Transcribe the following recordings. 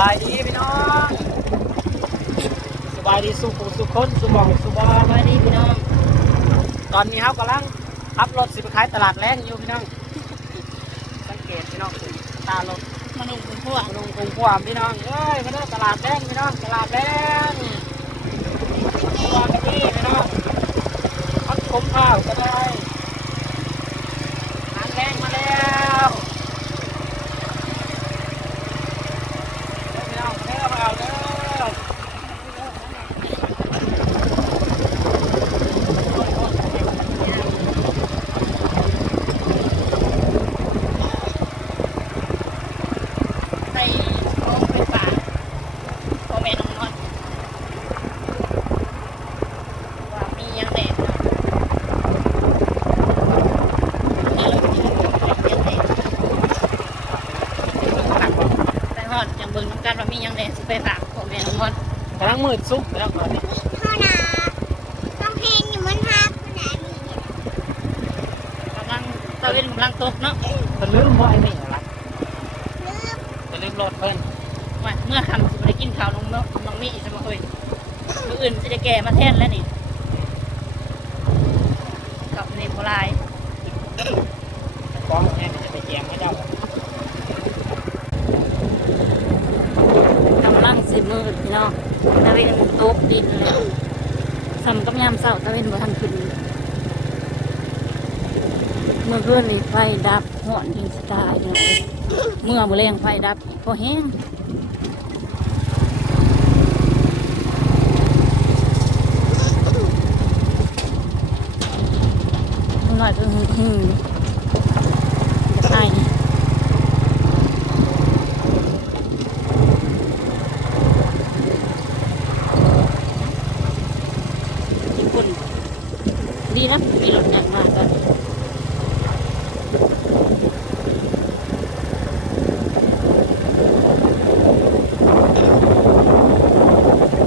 บายดีพี่น้องสบายดีสุขุสุขคนสุบองสุบอสวัสดีพี่น้อง ตอนนี้เขากำลังขับรถสิไปขายตลาดแรงอยู่พี่น้อง สังเกตพี่น้องตารถมานุ่งคุณพวกลงกรุงความพี่น้องเอ้ยมาเด้อตลาดแรงพี่น้องตลาดแรงตัวกันนี่พี่น้องพัดคมข้าวก็ได้หางแรงมาแล้วเด้อพี่น้องเด้อมาเอาเด้อ ใส่ของไปฝากพ่อแม่น้องนอนว่ามีหยังแดดเนาะแล้วเราไปดูไปเรียนแดดไปฮอดจังเบิ่งน้ำกันว่ามีหยังแดดสิไปฝากพ่อแม่น้องนอน กำลัง มืดซุกแล้วก่อนนี่เท่านาต้องเพลงอยู่มันฮักขนาดนี้เนี่ยกำลังตะเวนกำลังตกเนาะเป็นลืมบ่ไอ้นี่อะไรลืมเป็นลืมรถเพิ่นว่าเมื่อคำสิไปกินข้าวน้องเนาะน้องมีจะมาเอ้ยมื้ออื่นสิได้แก่มาแทนแล้วนี่กับเนโบราณกองแค่นี้จะไปแจงให้เจ้ากำลังสิมืดพี่น้อง ตะเวนโตกดินสำกับยามเศร้าตะเวนบ่ทันขึ้นเมื่อคืนนี่ไฟดับห่อนยิงสตายเลยเมื่อมื้อแรงไฟดับกพอแห้งหน่อยก็หึ่งหึ่งจะตายนี่ ญี่ปุ่นดีนะมีรถแรงมากกัน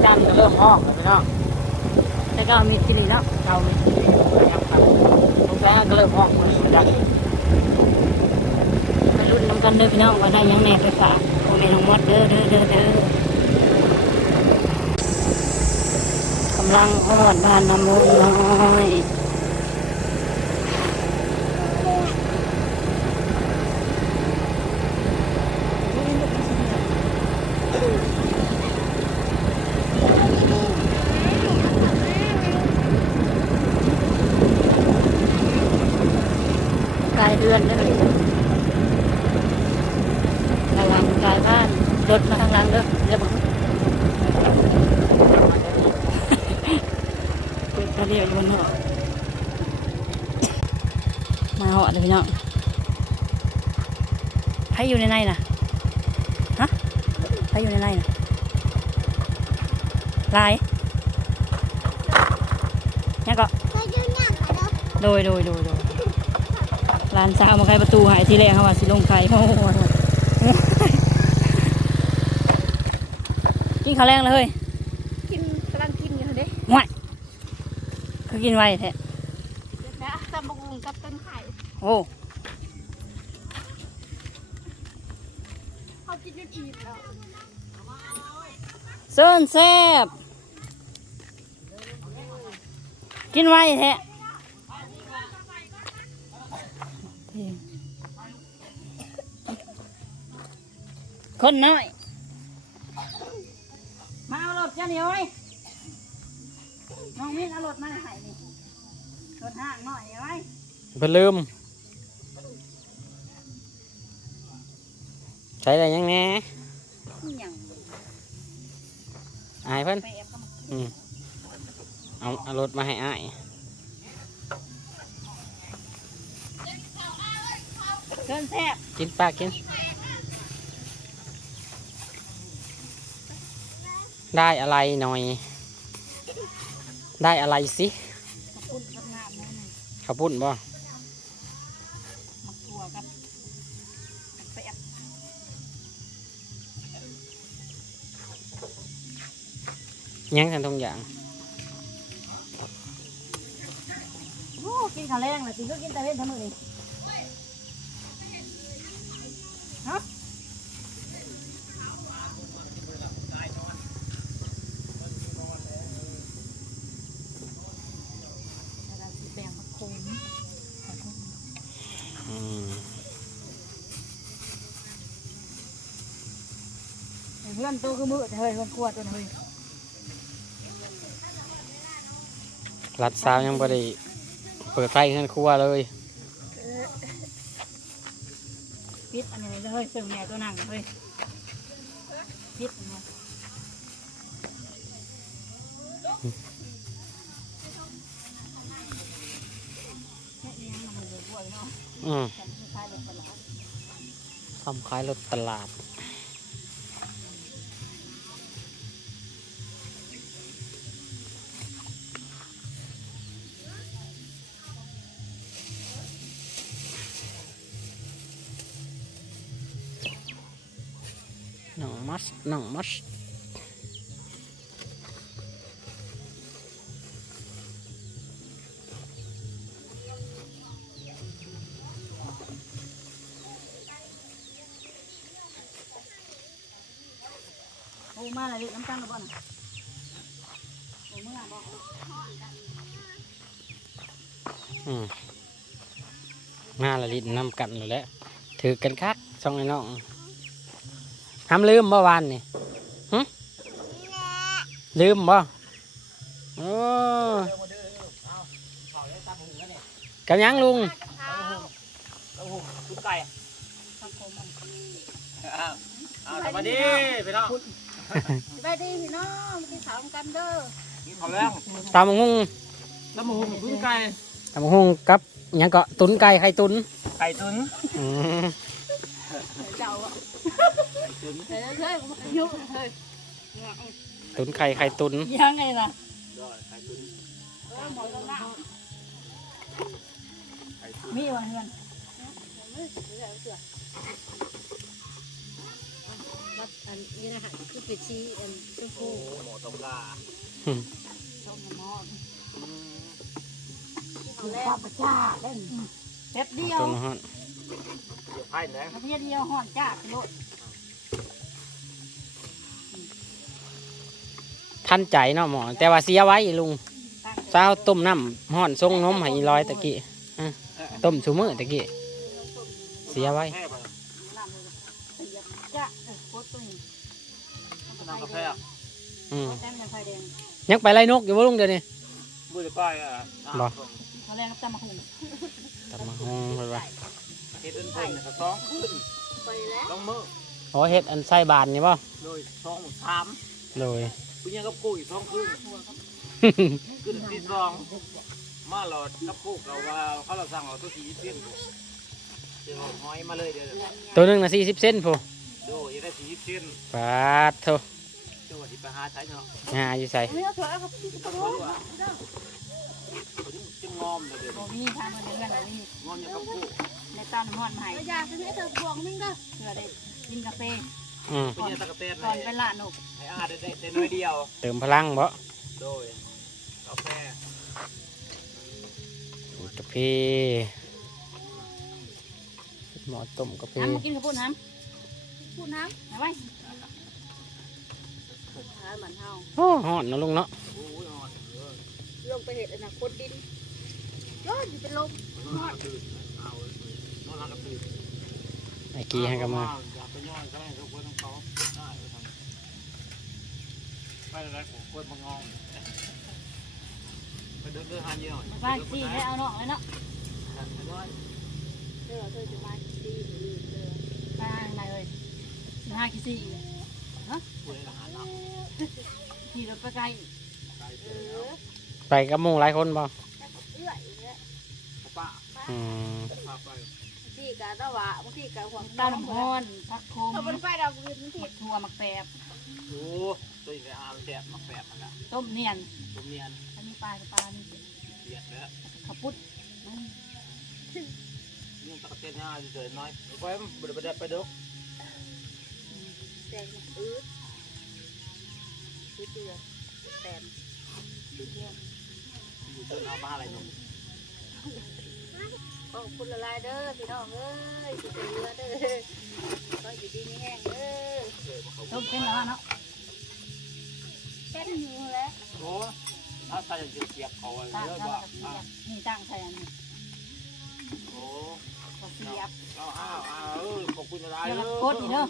จั อ้องแล้วพี่น้องแต่ก็มีกินอีกแล้วเจ้าไม่ดียังครับตรงแรกก็เริ่มห้องมันจันไปรุ่นน้ำกันเด้อพี่น้องว่าได้ยังแน่ไปฝากโอแม่น้องมดเด้อเด้อเด้อเด้อกำลังหอดบ้านน้ำมูลน้อยกายเดือนเด้อกายหลังกายบ้าน รถมาทางหลังเด้อเดี๋ยวบังเปิดกระเดียวอยู่บนหัวมาเหาะเลยพี่น้องใครอยู่ในในน่ะฮะใครอยู่ในในน่ะลายเนี่ยก็โดยโดยโดยโดยร้านสาวมาใครประตูหายที่แรกเขาว่าสิลงใครโอ้โห กินข้าวแรงเลยเฮ้ยกินกำลังกินอยู่เด้ง่วยคือกินไวแท้นะตำบักหุ่งกับต้นไข่โอ้เขากินจนอิ่มแล้วเซินแซบกินไวแท้คนน้อย มาเอารถจ้าหนิโอ้ยน้องมิ้นเอารถมาให้นี่รถห้างหน่อยเอาไว้เป็นลืมใช้อะไรยังแน่นี่หยังอายเพิ่นไปแอบเข้ามาอืมเอาเอารถมาให้อายเซินแซบกินปลากิน ได้อะไรหน่อย ได้อะไรสิขอบคุณครับงามนะนี่ข้าวปุ้นบ่มักถั่วกับแซบยังทันทุกอย่างโอ้กินข้าวแรงนะสิก็กินแต่เล่นทั้งมื้อนี่ฮะ เพื่อนตัวคือมือเฮ้ยมันขวดตัวเฮ้ยรัดสาวยังบ่ได้เปิดไฟเฮือนครัวเลยปิดอันนี้เลยเฮ้ยเสื่อมแม่ตัวนั่งเฮ้ยปิดอันนี้แค่นี้มันเลยบวยเนาะอืมฉันคือคล้ายลงตลาดทำขายรถตลาด น้องมัสน้องมัสโอ้มาอะไรน้ำตาลหรือเปล่ ทำลืมเมื่อวานนี่หึลืมบ่โอ้กับหยังลุงทุกไก่สังคมมันอ้าวอ้าวสวัสดีพี่น้องสบายดีพี่น้องมากินข้าวกันเด้อกินข้าวแล้งตำบักหุ่งแล้วหมูทุกไก่ตำบักหุ่งกับหยังก็ตุนไก่ไข่ตุนไก่ตุ๋นอืมเจ้าอะไก่ตุ๋น เฮ้ยเฮ้ยยุ่งเฮ้ยตุนไข่ไข่ตุนยังไงล่ะยอดไก่ตุ๋นเออหมดแล้วนะไก่ตุ๋นมีวันเงินวัดอันนี้นะคะคือเป็ดชีอันชมโอ้พูหมูต้มกาชมหม้ออืมคือข้าวจ้าเล่นแป๊บเดียวตุนฮอน เดี๋ยวไพ่นะแป๊บเดียวห่อนจ้าโลดทันใจเนาะหมอ แต่ว่าเสียไว้ลุงตั้งเช้าต้มน้ำห่อนทรงนมให้อีร้อยตะกี้อะต้มชูมือตะกี้ เสียไว้แค่ไปน้ำเลยเสียบจ้าเออโคตรตัวนี้น้ำกาแฟอืมแต้มเป็นไฟแดงยังไปไล่นกอยู่บ่ลุงเดี๋ยวนี้บุหรี่ป้ายอะบ่เขาแรงกับตำมะฮุงตำบักหุ่งไปว่า เฮ็ดเป็นเพิ่นก็สองขึ้นไปแล้วสองมืออ๋อเฮ็ดอันไส้บานนี่บ่โดยสองสามโดยคุณยังกับกูอีกสองขึ้นขึ้นที่สองมาหลอดกับกูกับว่าเขาเราสั่งเอาตัวสีเส้นเดี๋ยวเอาหอยมาเลยเดี๋ยวตัวหนึงน่ะ40เซนผู้โดยจะได้สีเส้นปาดโท จังหวัดที่ไปหาใช้เนาะหาอยู่ใส่เนื้อสวยครับพี่ก็รู้ว่าจึงงอมเลยเดี๋ยวโบมีทางมันเรื่องอะไรนี่งอมอย่างกับกูในตานห่อนใหม่อยากจะให้เธอบวกนึงเด้อเพื่อได้กินกาแฟอืมเป็นยังตะกะเตนก่อนไปละหนุกให้อาหารได้ได้น้อยเดียว เติมพลังบ่โดยกาแฟกาแฟหมอต้มกาแฟน้ำมากินข้าวปุ้นน้ำพูดน้เอาไว้ำ หาเหมือนเฮาโอ้ฮ้อนเนาะลุงเนาะโอ้ยอ่อนเออลงไปเห็ดอนาคตดินยอดอยู่เป็นลมนอนตื่นเอานอนหลับก็ตื่นไอ้กี้ให้กันมาอยากไปย่อยก็ได้ทุกคนต้องเขาได้ไปทำไปแล้วผมควรมางอมไปเดินเดินหาเยอะหน่อยบ้านซี่ให้เอาเนาะเลยเนาะเธอเธอจะมาดีหรือเธอมาไหนเลยมาห้ากี่ซี่ คุยอาหารน้ขี่รถไปไกลำไก่เอเสืออไปกับหมู่หลายคนบ่เอื้อยเนี่ยป้าอืมพาไปบางทีกะตะวะบางทีกะห่วงตาลำพอนพักโคมเขาเป็นไฟดาวคืนบางทีถั่วมักแปบโอ้ตัวใหญ่อาแสบมาแสบมันละต้มเนียนผมเนียนอันนี้ปลาปลานี่เบียดแล้วข้าวปุ้นนี่ตะกะเตนง่ายเฉยน้อยไปบุดไปเด็ดไปดูแดงอืด อืดเดือดแตนอยู่ต้นเอาบ้าอะไรนุ่มขอบคุณละลายเด้อพี่น้องเอ้ยสุดเรือเด้อก็อยู่ดีนี่แห้งเด้อต้มเป็นแล้วเนาะแค่นี้แล้วโอ้ถ้าใส่จะเกียบเขาอะไรตั้งเยอะแล้วว่าก็เสียบนี่ตั้งใส่อันนี้โอ้ก็เสียบเอาอ้าวอ้าวเออขอบคุณอะไรเดี๋ยวเอเราอโคตรนี่เด้อ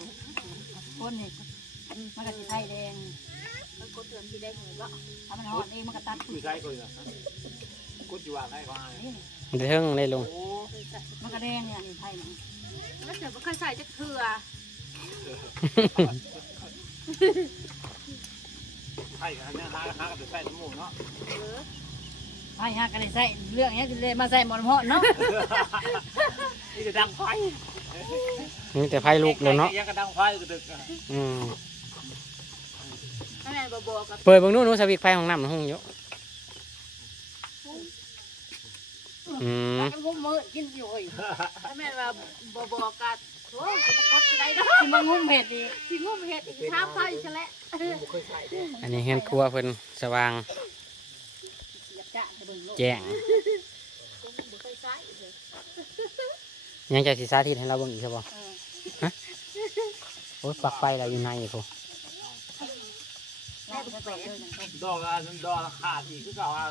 โคตรนี่มันก็สิไทยแดงมัน กดเถื่อนที่ได้เหมือนว่าถ้ามันหอดเองมันก็ตัดคือใช้ก่อนนะกุดอยู่ว่าไงก็ให้นี่มันจะเทิงได้ลงโอ้เคยใส่มันก็แดงเนี่ยนี่ไทยนี่แล้วเสือไม่เคยใส่จะเถื่อใช่กันเนี่ยหาหากันใส่น้ำมูกเนาะเออไทยฮะก็ได้ใส่เรื่องเนี้ยก็เลยมาใส่หมอนหอดเนาะนี่จะดังไฟมีแต่ไฟลุกแล้วเนาะยังกระดังไฟกระดึกอืมนั่น แหละบอกับเปิดเบางนู้นนู้นสวิกไฟของน้ำห้องอยู่อืมแล้วพวกมือกินอยู่เฮ้ยนั่นแม่ว่าบอบอกัดโอ้ยจะกดที่ได้เนาะสิมางุ้มเห็ดอีกสิงุ่มเห็ดอีกท้าเข้าอีกแฉละอันนี้เฮือนครัวเพิ่นสว่างอยากจะจะเบิ่งโลกแจ้งบ่เคยใส่เลยยังจะสิสาธิตให้เราเบิ่งอีกใช่ป่ะเออโอ้ยปลักไฟเราอยู่ในอีกพอแล้วก็เปิ ดเลยจังซั่นดอกอะดอกขาดอีกคือเก่าอะ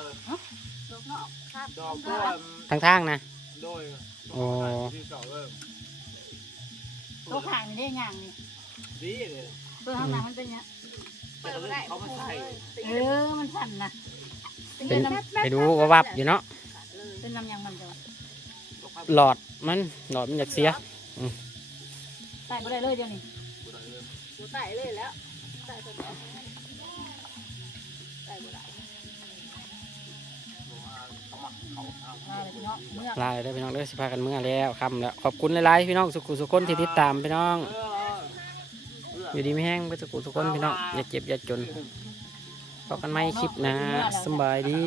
ลูกนอกครับดอกก็ทั้งทางนะโดยโอ้ที่เก่าเริ่มตัวข้างนี่ได้ย่างนี่ดีเลยตัวข้างหน้ามันเป็นเนี้ยเปิดบ่ได้เขามาใส่เออมันสั่นนะเป็นไปดูว่าวับอยู่เนาะเป็นน้ำยังมันจะว่าหลอดมันหลอดมันอยากเสียใส่บ่ได้เลยเดี๋ยวนี้กูใส่เลยแล้วใส่ตัวใส่บ่ได้ลาเลยเด้อพี่น้องเด้อสิพากันเมื่อแล้วคำแล้วขอบคุณหลายๆพี่น้องสุขุสุขคนที่ติดตามพี่น้อง อยู่ดีไม่แห้งไปสุขุสุขคนพี่น้องอย่าเจ็บอย่าจนพบกันใหม่คลิปหนะสำบายดี